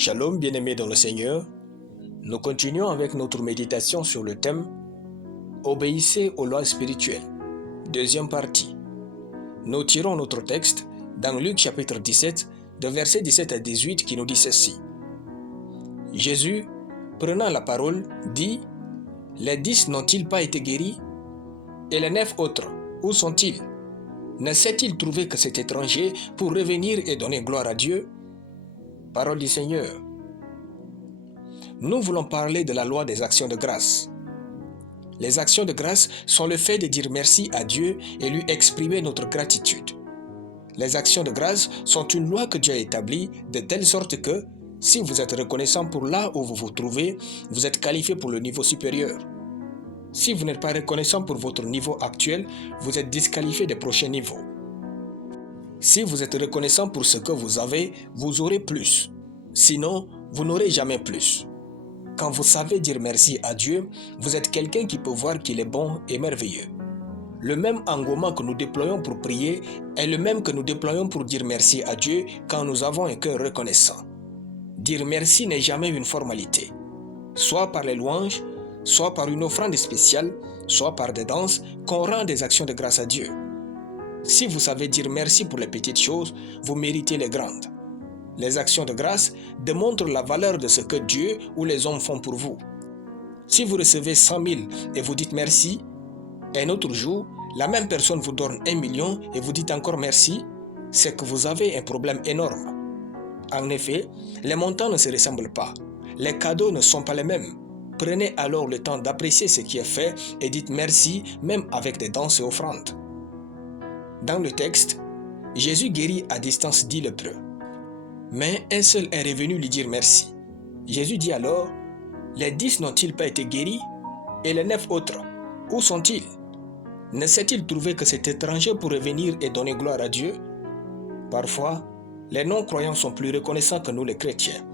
Shalom bien-aimés dans le Seigneur, nous continuons avec notre méditation sur le thème « Obéissez aux lois spirituelles ». Deuxième partie. Nous tirons notre texte dans Luc chapitre 17, de versets 17 à 18 qui nous dit ceci. Jésus, prenant la parole, dit « Les 10 n'ont-ils pas été guéris? Et les 9 autres, où sont-ils? Ne s'est-il trouvé que cet étranger pour revenir et donner gloire à Dieu ?» Parole du Seigneur. Nous voulons parler de la loi des actions de grâce. Les actions de grâce sont le fait de dire merci à Dieu et lui exprimer notre gratitude. Les actions de grâce sont une loi que Dieu a établie de telle sorte que, si vous êtes reconnaissant pour là où vous vous trouvez, vous êtes qualifié pour le niveau supérieur. Si vous n'êtes pas reconnaissant pour votre niveau actuel, vous êtes disqualifié des prochains niveaux. Si vous êtes reconnaissant pour ce que vous avez, vous aurez plus. Sinon, vous n'aurez jamais plus. Quand vous savez dire merci à Dieu, vous êtes quelqu'un qui peut voir qu'il est bon et merveilleux. Le même engouement que nous déployons pour prier est le même que nous déployons pour dire merci à Dieu quand nous avons un cœur reconnaissant. Dire merci n'est jamais une formalité. Soit par les louanges, soit par une offrande spéciale, soit par des danses qu'on rend des actions de grâce à Dieu. Si vous savez dire merci pour les petites choses, vous méritez les grandes. Les actions de grâce démontrent la valeur de ce que Dieu ou les hommes font pour vous. Si vous recevez 100 000 et vous dites merci, un autre jour, la même personne vous donne 1 million et vous dites encore merci, c'est que vous avez un problème énorme. En effet, les montants ne se ressemblent pas. Les cadeaux ne sont pas les mêmes. Prenez alors le temps d'apprécier ce qui est fait et dites merci même avec des danses et offrandes. Dans le texte, Jésus guérit à distance 10 lépreux. Mais un seul est revenu lui dire merci. Jésus dit alors, « Les 10 n'ont-ils pas été guéris? Et les 9 autres, où sont-ils? Ne s'est-il trouvé que cet étranger pour revenir et donner gloire à Dieu ?» Parfois, les non-croyants sont plus reconnaissants que nous les chrétiens.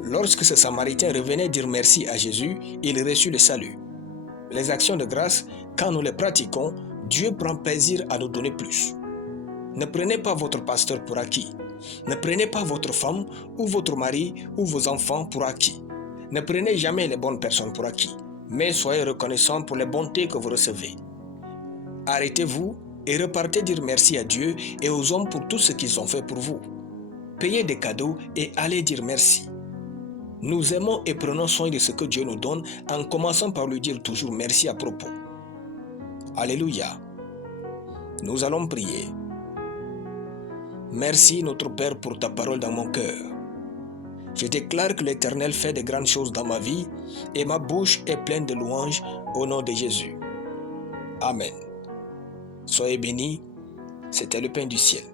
Lorsque ce Samaritain revenait dire merci à Jésus, il reçut le salut. Les actions de grâce, quand nous les pratiquons, Dieu prend plaisir à nous donner plus. Ne prenez pas votre pasteur pour acquis. Ne prenez pas votre femme ou votre mari ou vos enfants pour acquis. Ne prenez jamais les bonnes personnes pour acquis, mais soyez reconnaissants pour les bontés que vous recevez. Arrêtez-vous et repartez dire merci à Dieu et aux hommes pour tout ce qu'ils ont fait pour vous. Payez des cadeaux et allez dire merci. Nous aimons et prenons soin de ce que Dieu nous donne en commençant par lui dire toujours merci à propos. Alléluia. Nous allons prier. Merci notre Père pour ta parole dans mon cœur. Je déclare que l'Éternel fait de grandes choses dans ma vie et ma bouche est pleine de louanges au nom de Jésus. Amen. Soyez bénis, c'était le pain du ciel.